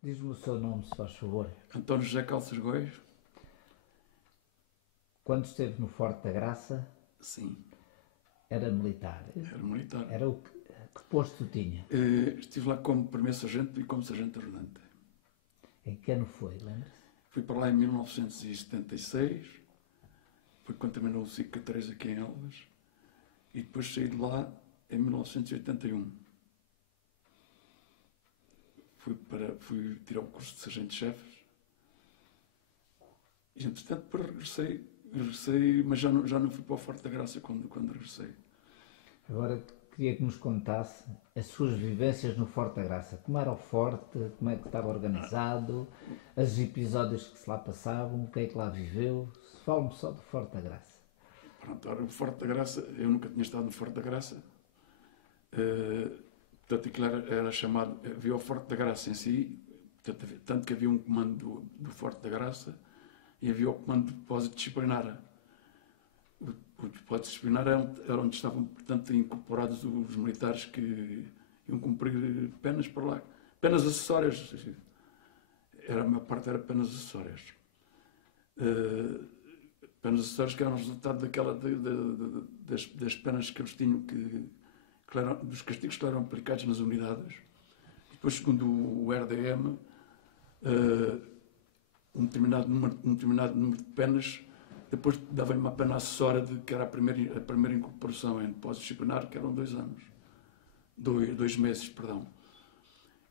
Diz-me o seu nome, se faz favor. António José Calças Góis? Quando esteve no Forte da Graça, Sim, era militar. era militar. Era que posto tinha? Estive lá como primeiro sargento e como sargento ajudante. Em que ano foi, lembra-se? Fui para lá em 1976, foi quando terminou o ciclo 3 aqui em Elvas, e depois saí de lá em 1981. Fui tirar o curso de sargento-chefe, e entretanto depois regressei, mas já não fui para o Forte da Graça quando regressei. Agora queria que nos contasse as suas vivências no Forte da Graça. Como era o Forte, como é que estava organizado, os episódios que se lá passavam, o que é que lá viveu. Fala-me só do Forte da Graça. Pronto, ora, o Forte da Graça, eu nunca tinha estado no Forte da Graça. Portanto, aquilo era chamado, havia o Forte da Graça em si, tanto que havia um comando do Forte da Graça e havia o comando do depósito disciplinar. O depósito disciplinar era onde estavam, portanto, incorporados os militares que iam cumprir penas por lá. Penas acessórias. A maior parte era penas acessórias. Penas acessórias que eram resultado das penas que eles tinham dos castigos que eram aplicados nas unidades. Depois, segundo o RDM, um determinado número de penas, depois dava-lhe uma pena acessória que era a primeira incorporação em depósito disciplinar, que eram 2 anos. 2 meses, perdão.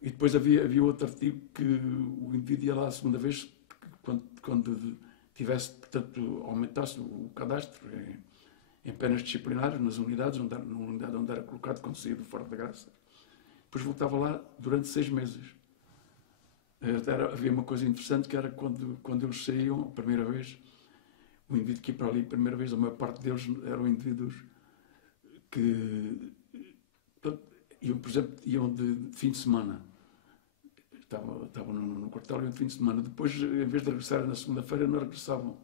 E depois havia outro artigo que o indivíduo ia lá a segunda vez, quando tivesse, portanto, aumentasse o cadastro em penas disciplinares nas unidades, na unidade onde era colocado quando saía do Forte da Graça. Depois voltava lá durante 6 meses. Havia uma coisa interessante, que era quando eles saíam a primeira vez, o indivíduo que ia para ali a primeira vez, a maior parte deles eram indivíduos que iam, por exemplo, iam de fim de semana. Estavam no quartel, iam de fim de semana. Depois, em vez de regressarem na segunda-feira, não regressavam.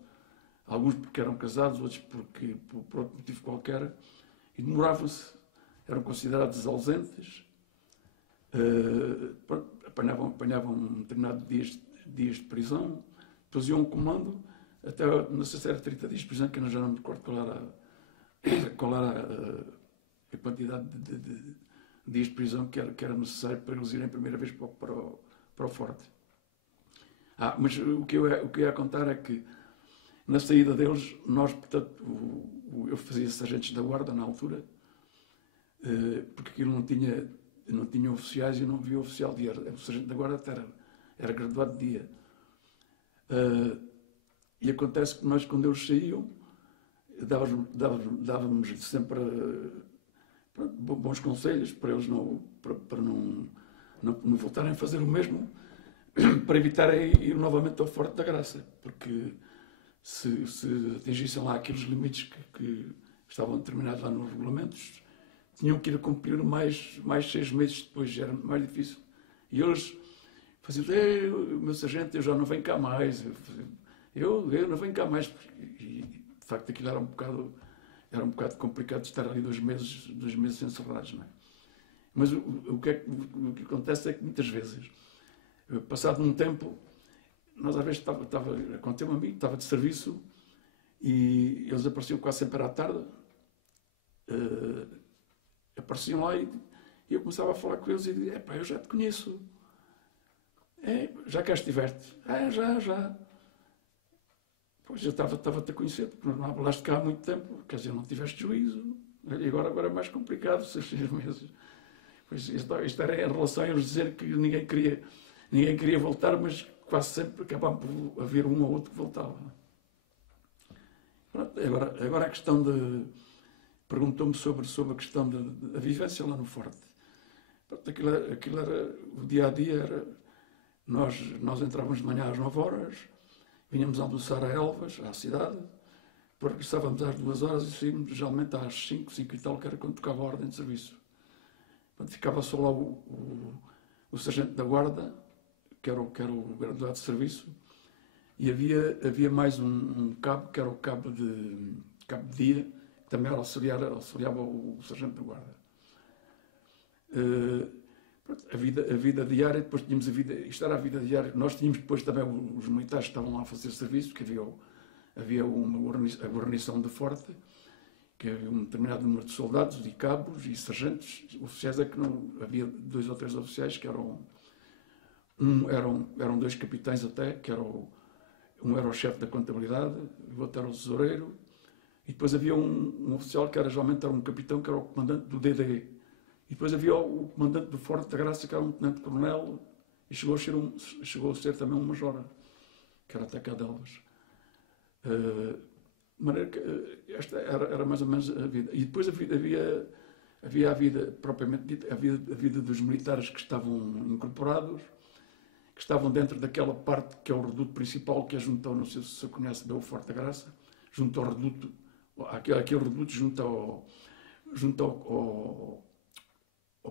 Alguns porque eram casados, outros por outro motivo qualquer, e demoravam-se, eram considerados ausentes, apanhavam um determinado dias de prisão, depois iam a um comando, até, não sei se era 30 dias de prisão, que eu já não me recordo qual era a quantidade de dias de prisão que era necessário para eles irem a primeira vez para o Forte. Mas o que eu ia contar é que, na saída deles, nós, portanto, eu fazia sargentos da guarda na altura, porque aquilo não tinha oficiais e não havia oficial de dia. O sargento da guarda era graduado de dia. E acontece que nós, quando eles saíam, dávamos sempre bons conselhos para eles não voltarem a fazer o mesmo, para evitarem ir novamente ao Forte da Graça, porque se atingissem lá aqueles limites que estavam determinados lá nos regulamentos, tinham que ir a cumprir mais 6 meses depois, era mais difícil. E eles faziam: meu sargento, eu já não venho cá mais, eu não venho cá mais. E de facto aquilo era um bocado complicado de estar ali 2 meses encerrados, não é? Mas o que acontece é que muitas vezes, passado um tempo, nós às vezes aconteceu-me a mim, estava de serviço e eles apareciam quase sempre à tarde, apareciam lá e eu começava a falar com eles e dizia: eu já te conheço, já cá estiveste? Já. Pois eu estava-te a conhecer, porque não falaste cá há muito tempo, quer dizer, não tiveste juízo, e agora é mais complicado, 6 meses. Pois isto era em relação a eles dizer que ninguém queria voltar, mas quase sempre acabava por haver um ou outro que voltava. Pronto, agora a questão de... Perguntou-me sobre a questão da vivência lá no Forte. Pronto, aquilo era o dia a dia, nós entrávamos de manhã às 9 horas, vinhamos almoçar a Elvas, à cidade, depois regressávamos às 2 horas e saímos geralmente às 5 e tal, que era quando tocava a ordem de serviço. Portanto, ficava só lá o sargento da guarda, que era o graduado de serviço, e havia mais um cabo, que era o cabo de dia, que também auxiliava o sargento da guarda. A vida diária, depois tínhamos isto era a vida diária, nós tínhamos depois também os militares que estavam lá a fazer serviço, porque havia a guarnição de Forte, que havia um determinado número de soldados e cabos e sargentos. Oficiais é que não havia 2 ou 3 oficiais que eram 2 capitães até, que um era o chefe da contabilidade, o outro era o tesoureiro, e depois havia um oficial que geralmente era um capitão, que era o comandante do DDE. E depois havia o comandante do Forte da Graça, que era um tenente-coronel, e chegou a ser também um major, que era até cá de Elvas. De maneira que esta era mais ou menos a vida. E depois havia a vida, propriamente dita, a vida dos militares que estavam incorporados, que estavam dentro daquela parte que é o reduto principal, que é junto ao, não sei se você conhece bem o Forte da Graça, junto ao reduto, aquele reduto junto ao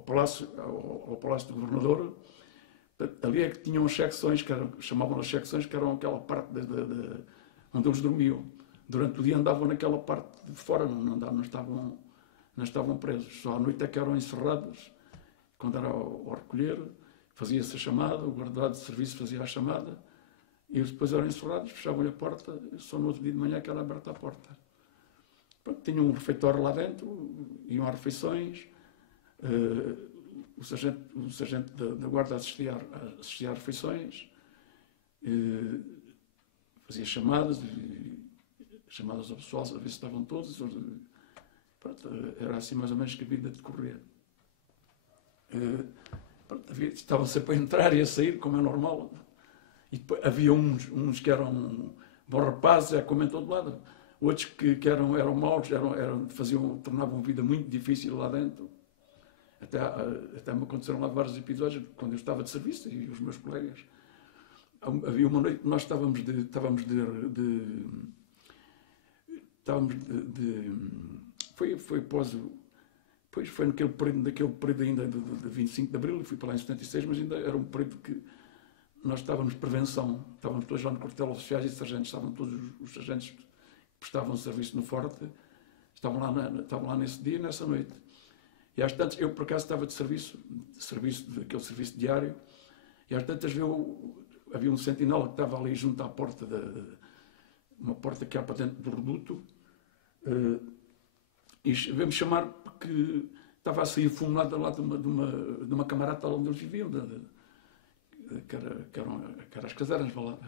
Palácio do Governador. Ali é que tinham as secções, chamavam as secções, que eram aquela parte onde eles dormiam. Durante o dia andavam naquela parte de fora, não estavam presos. Só à noite é que eram encerrados, quando era ao recolher, fazia-se a chamada, o guardado de serviço fazia a chamada, e eles depois eram encerrados, fechavam-lhe a porta, só no outro dia de manhã que era aberta a porta. Pronto, tinham um refeitório lá dentro, iam às refeições, o sargento da guarda assistia às refeições, fazia chamadas ao pessoal, a ver se estavam todos. Pronto, era assim mais ou menos que a vida decorria. Estavam sempre a entrar e a sair, como é normal. E depois, havia uns que eram bons rapazes, como em todo lado. Outros que eram maus, tornavam a vida muito difícil lá dentro. Até me aconteceram lá vários episódios, quando eu estava de serviço, e os meus colegas. Havia uma noite que nós foi naquele período ainda de 25 de Abril, eu fui para lá em 76, mas ainda era um período que nós estávamos de prevenção, estávamos todos lá no quartel oficiais e sargentos, estavam todos os sargentos que prestavam serviço no Forte, estavam lá nesse dia e nessa noite. E às tantas, eu por acaso estava de serviço aquele serviço diário, e às tantas havia um sentinela que estava ali junto à porta, uma porta que há para dentro do reduto, e veio-me chamar porque estava a sair fumo lá de uma camarada onde eles viviam, que eram as casernas lá.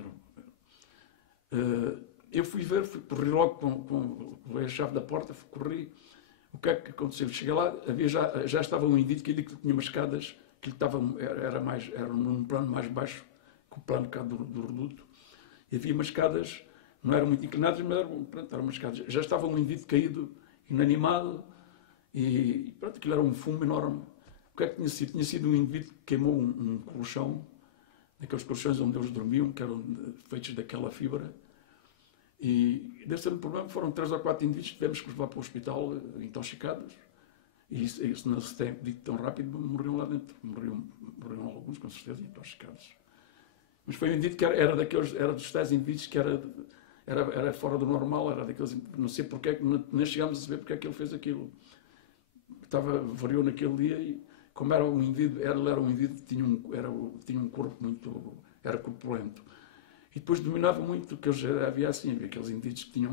Eu fui corri logo com a chave da porta, corri. O que é que aconteceu? Cheguei lá, já estava um indivíduo que tinha umas escadas, que era num plano mais baixo que o plano cá do reduto, e havia umas escadas, não eram muito inclinadas, mas eram umas escadas. Já estava um indivíduo caído, inanimado, e pronto, aquilo era um fumo enorme. O que é que tinha sido? Tinha sido um indivíduo que queimou um colchão, daqueles colchões onde eles dormiam, que eram feitos daquela fibra. E deve ser um problema, foram 3 ou 4 indivíduos que tivemos que levar para o hospital intoxicados. E isso não se tem dito tão rápido, morriam lá dentro. Morriam alguns, com certeza, intoxicados. Mas foi um indivíduo que era dos tais indivíduos que era fora do normal, era daqueles, não sei porque, nem chegámos a saber porque é que ele fez aquilo. Variou naquele dia e, como era um indivíduo, ele era um indivíduo que tinha um corpo muito, era corpulento. E depois dominava muito, que havia aqueles indivíduos que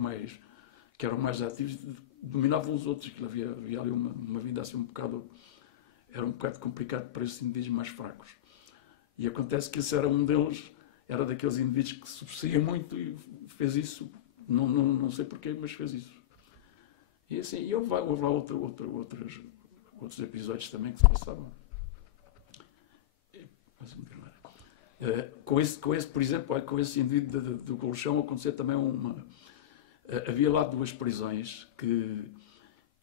eram mais ativos, dominavam os outros, que havia ali uma vida assim era um bocado complicado para esses indivíduos mais fracos. E acontece que esse era um deles, era daqueles indivíduos que se sobressaía muito e fez isso, não sei porquê, mas fez isso. E assim, houve lá outros episódios também que se passavam. Com esse, por exemplo, com esse indivíduo do colchão aconteceu também havia lá 2 prisões que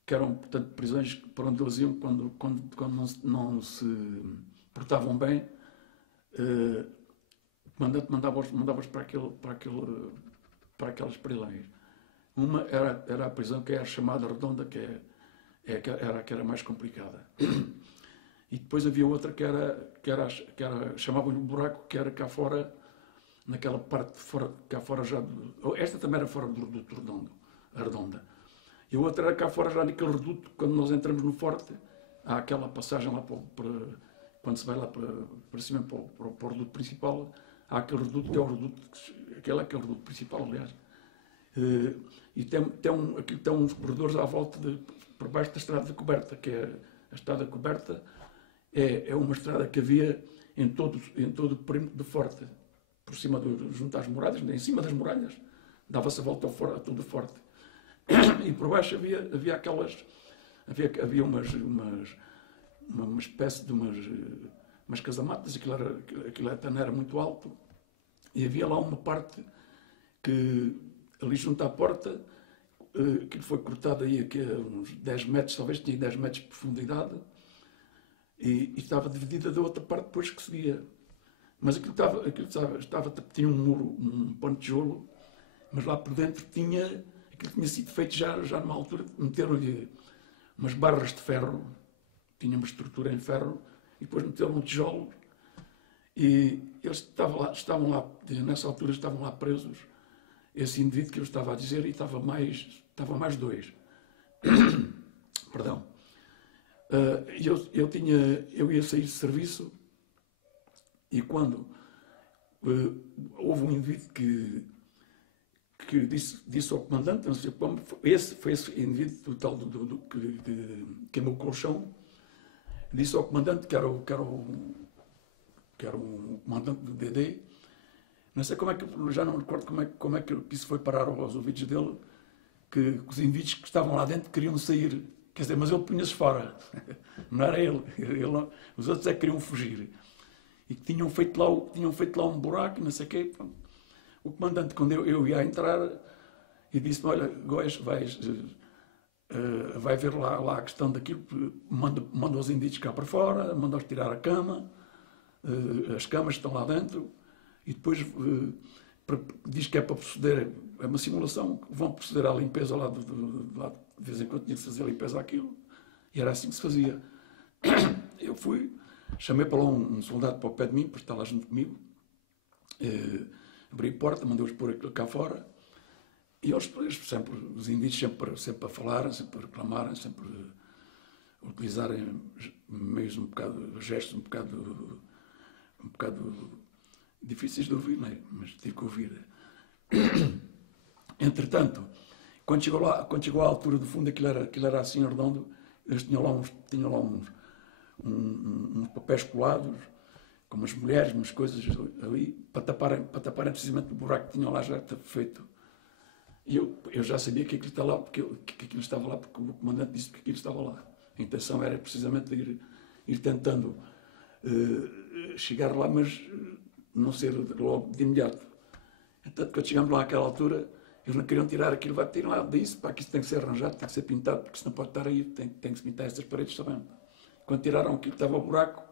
que eram, portanto, prisões para onde eles iam quando não se portavam bem. O comandante mandava-os para aquelas prisões. Uma era a prisão que era chamada Redonda, que era a que era mais complicada. E depois havia outra que era chamavam-lhe o buraco, que era cá fora, naquela parte de fora, cá fora já... Esta também era fora do reduto Redondo, a Redonda. E a outra era cá fora, já naquele reduto, quando nós entramos no forte, há aquela passagem lá quando se vai lá para cima, para o reduto principal, há aquele reduto, que é o reduto, aquele é o reduto principal, aliás. E tem uns corredores à volta, por baixo da estrada coberta, que é a estrada coberta, é uma estrada que havia em todo o perímetro do forte, por cima, junto às muralhas, em cima das muralhas, dava-se a volta a todo o forte. E por baixo havia aquelas, havia uma espécie de umas casamatas, aquilo também era muito alto, e havia lá uma parte que, ali junto à porta, que foi cortada aí aqui a uns 10 metros, talvez tinha 10 metros de profundidade, e estava dividida da outra parte depois que seguia. Mas aquilo tinha um muro, um pano de tijolo, mas lá por dentro aquilo tinha sido feito já numa altura, meteram-lhe umas barras de ferro, tinha uma estrutura em ferro, e depois meteram um tijolo, e eles estavam lá, nessa altura estavam lá presos, esse indivíduo que eu estava a dizer, e estava mais dois. Perdão. Eu ia sair de serviço, e quando houve um indivíduo que disse ao comandante, não sei como, foi esse indivíduo tal que queimou o colchão, disse ao comandante, que era o comandante do DD, não sei como é que, já não me recordo como é que isso foi parar aos ouvidos dele, que os indivíduos que estavam lá dentro queriam sair, quer dizer, mas ele punha-se fora, não era ele, os outros é que queriam fugir, e que tinham feito lá um buraco, não sei o quê. O comandante, quando eu ia entrar, e disse-me, olha, Góis, vai ver lá a questão daquilo, manda os indígenas cá para fora, manda-os tirar a cama, as camas estão lá dentro, e depois diz que é para proceder, é uma simulação, vão proceder à limpeza lá, de vez em quando tinha que fazer a limpeza àquilo, e era assim que se fazia. Eu fui, chamei para lá um soldado para o pé de mim, para estar lá junto comigo, abri a porta, mandei-os pôr aquilo cá fora, e eles sempre, os indígenas sempre a falarem, sempre a reclamarem, sempre a utilizarem meios gestos um bocado difíceis de ouvir, né? Mas tive que ouvir. Entretanto, quando chegou à altura do fundo, aquilo era assim redondo, eles tinham lá uns papéis colados, com umas mulheres, umas coisas ali, para taparem precisamente o buraco que tinham lá já feito. E eu já sabia que aquilo estava lá, porque o comandante disse que aquilo estava lá. A intenção era precisamente ir tentando chegar lá, mas não ser logo de imediato. Entanto, quando chegamos lá àquela altura, eles não queriam tirar aquilo, vai tirar lá disso, para que isso tem que ser arranjado, tem que ser pintado, porque senão pode estar aí, tem que se pintar essas paredes também. Quando tiraram aquilo, estava o buraco.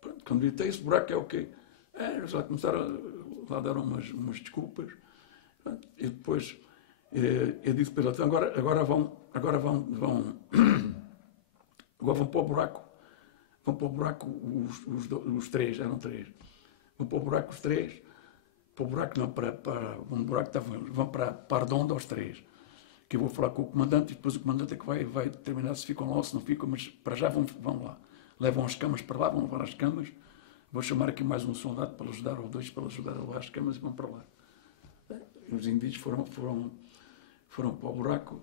Pronto, quando gritei, esse buraco é o quê? Eles lá começaram, lá deram umas desculpas. Pronto, e depois eu disse para eles, agora vão para o buraco. Vão para o buraco os três, eram três. Vão para o buraco os três. Para o buraco não, vão para a Redonda aos três. Que eu vou falar com o comandante e depois o comandante é que vai determinar se ficam lá ou se não ficam, mas para já vão lá. Levam as camas para lá, vão levar as camas. Vou chamar aqui mais um soldado para ajudar, ou dois para ajudar a levar as camas e vão para lá. Os indígenas foram para o buraco.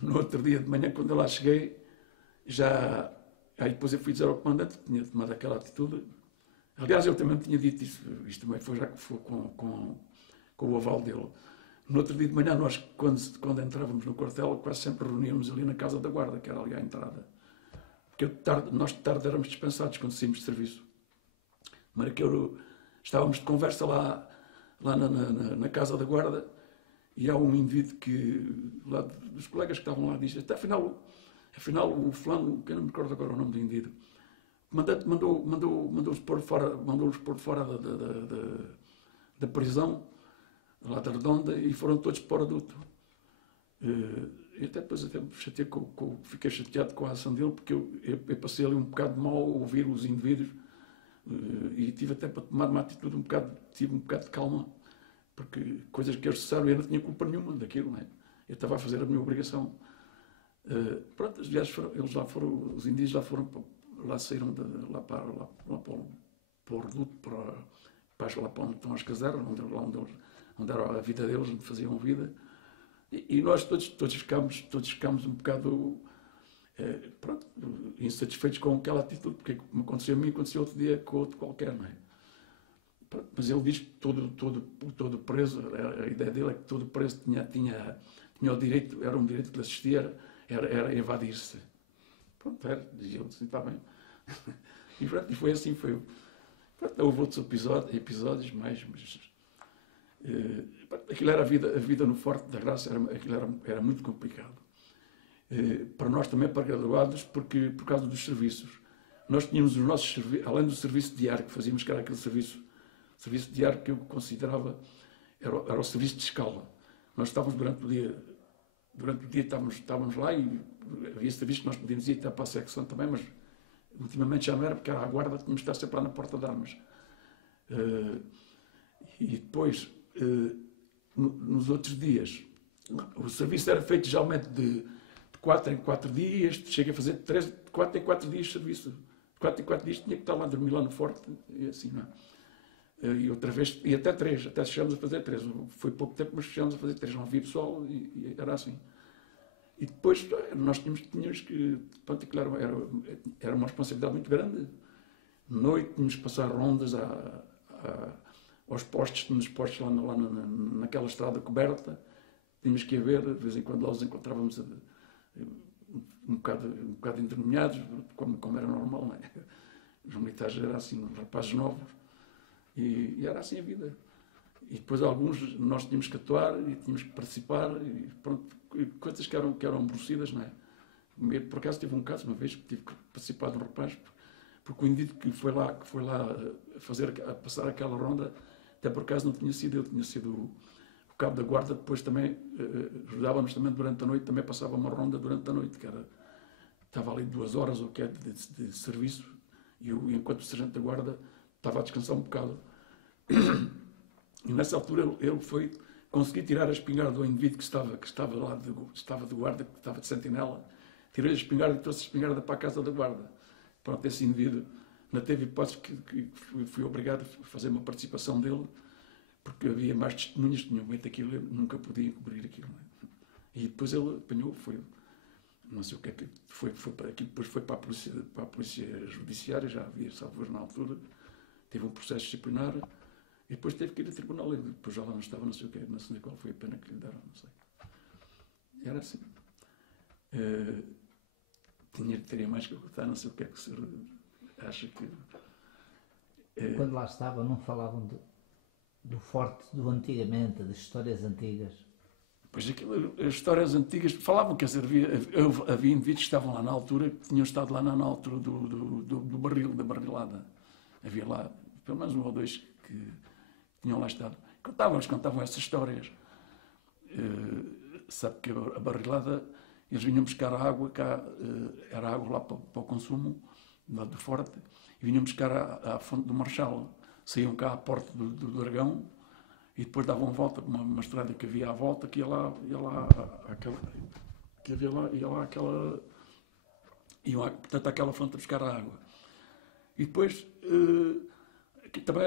No outro dia de manhã, quando eu lá cheguei, aí depois eu fui dizer ao comandante que tinha tomado aquela atitude. Aliás, ele também tinha dito isso. Isto também foi já que foi com o aval dele. No outro dia de manhã, nós, quando entrávamos no quartel, quase sempre reuníamos ali na Casa da Guarda, que era ali à entrada. Porque nós de tarde éramos dispensados quando saímos de serviço. Mas estávamos de conversa lá na Casa da Guarda, e há um indivíduo que, lá dos colegas que estavam lá, diz, até afinal, Afinal, o fulano, que eu não me recordo agora o nome do indivíduo, o comandante mandou-os pôr fora da prisão, lá da Redonda, e foram todos para o Reduto. E até depois fiquei chateado com a ação dele, porque eu passei ali um bocado mal a ouvir os indivíduos, e tive até para tomar uma atitude tive um bocado de calma, porque coisas que eles cessaram, eu não tinha culpa nenhuma daquilo, não é? Eu estava a fazer a minha obrigação. Pronto, aliás, eles lá foram, os indígenas lá saíram lá para o Reduto, lá para onde estão as casernas, onde era a vida deles, onde faziam a vida. E nós todos ficámos um bocado pronto, insatisfeitos com aquela atitude, porque como aconteceu a mim, aconteceu outro dia com outro qualquer, não é? Pronto, mas ele diz que todo preso, a ideia dele é que todo preso tinha o direito, era um direito que lhe assistia, era evadir-se. Pronto, era, dizia ele, assim, está bem. E pronto, e foi assim, pronto, houve outros episódios mais, mas aquilo era a vida no Forte da Graça, era muito complicado. Para nós também, para graduados, por causa dos serviços. Nós tínhamos os nossos serviços, além do serviço diário que fazíamos, que era aquele serviço diário que eu considerava, era o serviço de escala. Nós estávamos durante o dia estávamos lá e havia serviço que nós podíamos ir até para a secção também, mas ultimamente já não era, porque era a guarda, tínhamos de estar sempre lá na porta de armas. E depois, nos outros dias, o serviço era feito geralmente de 4 em 4 dias, cheguei a fazer 4 em 4 dias de serviço. De 4 em 4 dias tinha que estar lá, dormir lá no Forte, e assim, não é? E outra vez, e até 3, até chegamos a fazer 3. Foi pouco tempo, mas chegamos a fazer 3. Não havia pessoal e era assim. E depois nós tínhamos que, pronto, aquilo era uma responsabilidade muito grande. De noite tínhamos que passar rondas aos postos, nos postos lá naquela estrada coberta. Tínhamos que ir ver, de vez em quando lá os encontrávamos um bocado envergonhados, como era normal, não é? Os militares eram assim, uns rapazes novos. E era assim a vida. E depois alguns nós tínhamos que atuar e tínhamos que participar, e pronto, coisas que eram aborrecidas, não é? Por acaso tive um caso, uma vez, que tive que participar de um rapaz, porque o indivíduo que foi lá a passar aquela ronda, até por acaso não tinha sido eu, tinha sido o cabo da guarda, depois também ajudava-nos também durante a noite, também passava uma ronda durante a noite, estava ali 2 horas ou que é de serviço, e enquanto o sargento da guarda estava a descansar um bocado. E nessa altura ele conseguiu tirar a espingarda do indivíduo que estava lá, estava de guarda, que estava de sentinela, tirou a espingarda e trouxe a espingarda para a casa da guarda. Pronto, esse indivíduo não teve hipótese que fui obrigado a fazer uma participação dele, porque havia mais testemunhas que tinham feito aquilo, eu nunca podia encobrir aquilo. Não é? E depois ele apanhou, não sei o que é que foi para aquilo, depois foi para a polícia judiciária, já havia salvos na altura, teve um processo disciplinar, e depois teve que ir a tribunal, e depois já lá não estava, não sei qual foi a pena que lhe deram, não sei. Era assim. Teria mais que contar, não sei o que é que o senhor acha que... Quando lá estava, não falavam do Forte do antigamente, das histórias antigas? Pois as histórias antigas falavam, quer dizer, havia indivíduos que estavam lá na altura, que tinham estado lá na altura do barril, da barrilada. Havia lá, pelo menos 1 ou 2 que tinham lá estado. Contavam essas histórias. Sabe que a barrilada, eles vinham buscar a água, era água lá para o consumo, lá do Forte, e vinham buscar à fonte do Marchal. Saíam cá à porta do Dragão e depois davam volta por uma estrada que havia à volta, que ia lá portanto, àquela fonte a buscar a água. E depois que também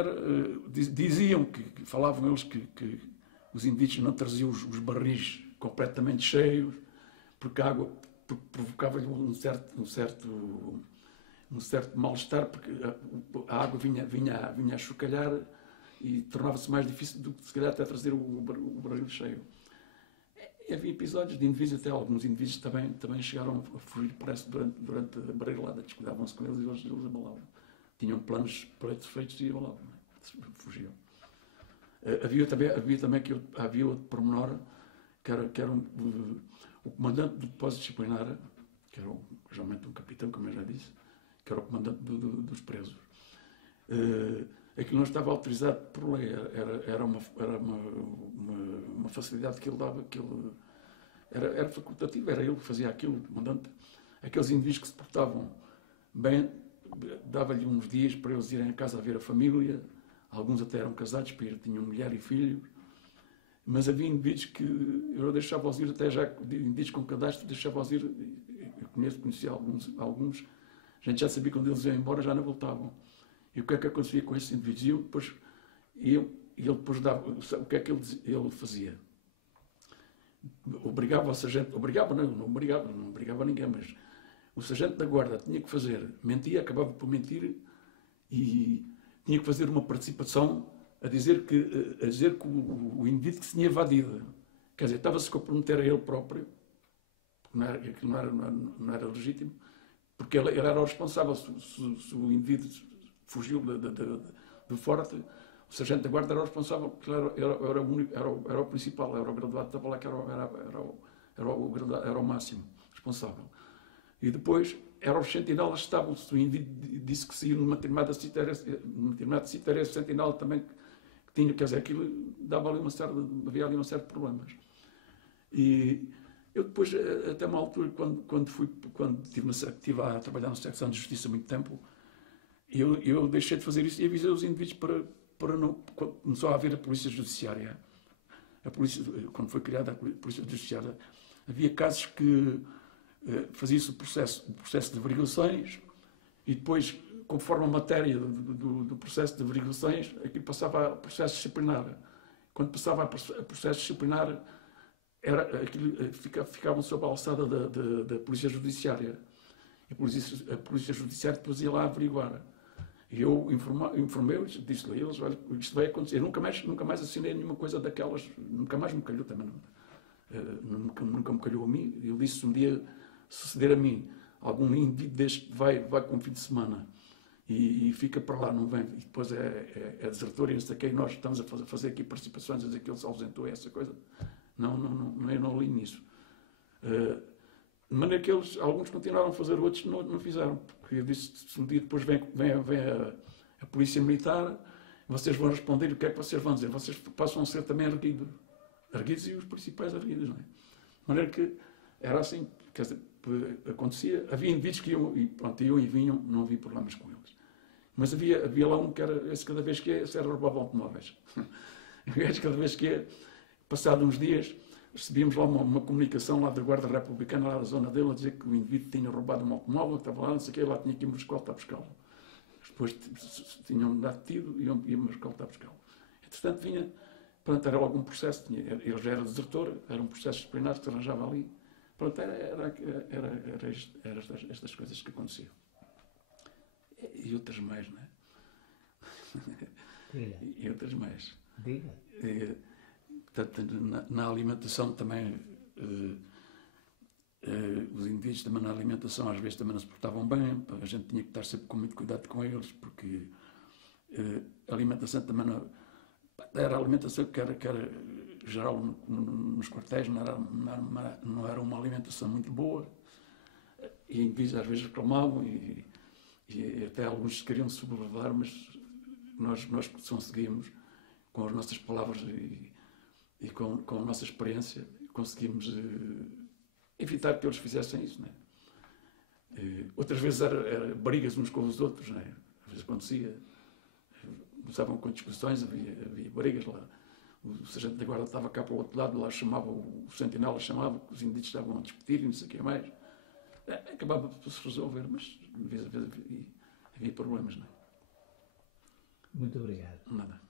diziam que falavam eles que os indígenas não traziam os barris completamente cheios, porque a água provocava-lhe um certo mal-estar, porque a água vinha a chocalhar e tornava-se mais difícil do que se calhar até trazer o barril cheio. E havia episódios de indivíduos, até alguns indivíduos também chegaram a fugir, parece, durante a barrilada, descuidavam-se com eles e eles abalavam. Tinham planos feitos e abalavam, fugiam. Havia outro pormenor, que era o comandante do depósito disciplinar, que era geralmente um capitão, como eu já disse, que era o comandante dos presos. Aquilo não estava autorizado por lei, era uma facilidade que ele dava, que ele era facultativo, era ele que fazia aquilo, o comandante. Aqueles indivíduos que se portavam bem, dava-lhe uns dias para eles irem a casa a ver a família, alguns até eram casados, tinham mulher e filhos, mas havia indivíduos que eu deixava-os ir, até já indivíduos com cadastro, deixava-os ir, eu conhecia alguns, a gente já sabia quando eles iam embora, já não voltavam. E o que é que acontecia com esses indivíduos? E ele depois dava, o que é que ele fazia? Obrigava o sargento, não obrigava ninguém, mas o sargento da guarda tinha que fazer, mentia, acabava por mentir e tinha que fazer uma participação a dizer que o indivíduo que se tinha evadido, quer dizer, estava-se a comprometer a ele próprio, porque aquilo não era legítimo, porque ele era o responsável. Se o indivíduo fugiu do forte, o sargento da guarda era o responsável, porque era o principal, era o graduado, estava lá que era o máximo responsável. E depois eram os sentinelas que estavam, se o indivíduo disse que saiu numa determinada cita, era esse sentinela também que tinha, quer dizer, aquilo dava ali havia ali uma série de problemas. E eu depois, até uma altura, quando estive a trabalhar na secção de justiça há muito tempo, eu deixei de fazer isso e avisei os indivíduos para não... Começou a haver a polícia judiciária. Quando foi criada a polícia judiciária, havia casos que fazia-se o processo de averiguações e depois, conforme a matéria do processo de averiguações, aquilo passava a processo disciplinar. Quando passava a processo disciplinar, ficavam sob a alçada da polícia judiciária. A polícia judiciária depois ia lá averiguar. E eu informei-os, disse-lhe a eles, olha, isto vai acontecer. Eu nunca mais assinei nenhuma coisa daquelas, nunca mais me calhou também. Nunca me calhou a mim. Eu disse, se um dia suceder a mim, algum indivíduo deste vai com um fim de semana e fica para lá, não vem, e depois é desertor e não sei o quê, e nós estamos a fazer aqui participações, a dizer que ele se ausentou, essa coisa. Eu não li nisso. De maneira que alguns continuaram a fazer, outros não fizeram. Porque eu disse, se um dia depois vem a polícia militar, vocês vão responder, o que é que vocês vão dizer? Vocês passam a ser também erguidos e os principais erguidos, não é? De maneira que era assim, quer dizer, acontecia, havia indivíduos que iam e vinham, não havia problemas com eles. Mas havia lá um que era, esse cada vez que ia, era roubava automóveis. Cada vez que ia, passado uns dias, recebíamos lá uma comunicação lá da Guarda Republicana, lá da zona dele, a dizer que o indivíduo tinha roubado um automóvel, estava lá, não sei o quê, lá tinha que ir uma escolta a buscá-lo. Depois tinham dado tiro e iam uma escolta a buscá-lo. Entretanto, vinha, pronto, era algum processo, ele já era desertor, era um processo disciplinar que se arranjava ali. Pronto, era estas coisas que aconteciam. E outras mais, não é? Diga. E outras mais. Diga. Portanto, na alimentação também, os indivíduos também na alimentação às vezes também não se portavam bem, a gente tinha que estar sempre com muito cuidado com eles, porque a alimentação também não, era a alimentação que era geral nos quartéis, não era uma alimentação muito boa, e indivíduos às vezes reclamavam e até alguns queriam se sublevar, mas nós conseguimos, com as nossas palavras e com a nossa experiência, conseguimos evitar que eles fizessem isso, não é? Outras vezes era brigas uns com os outros, não é? Às vezes acontecia, começavam com discussões, havia brigas lá. O sargento da guarda estava cá para o outro lado, lá chamava, o sentinela chamava, os indivíduos estavam a discutir e não sei o que mais. Acabava por se resolver, mas às vezes havia problemas, não é? Muito obrigado. Nada.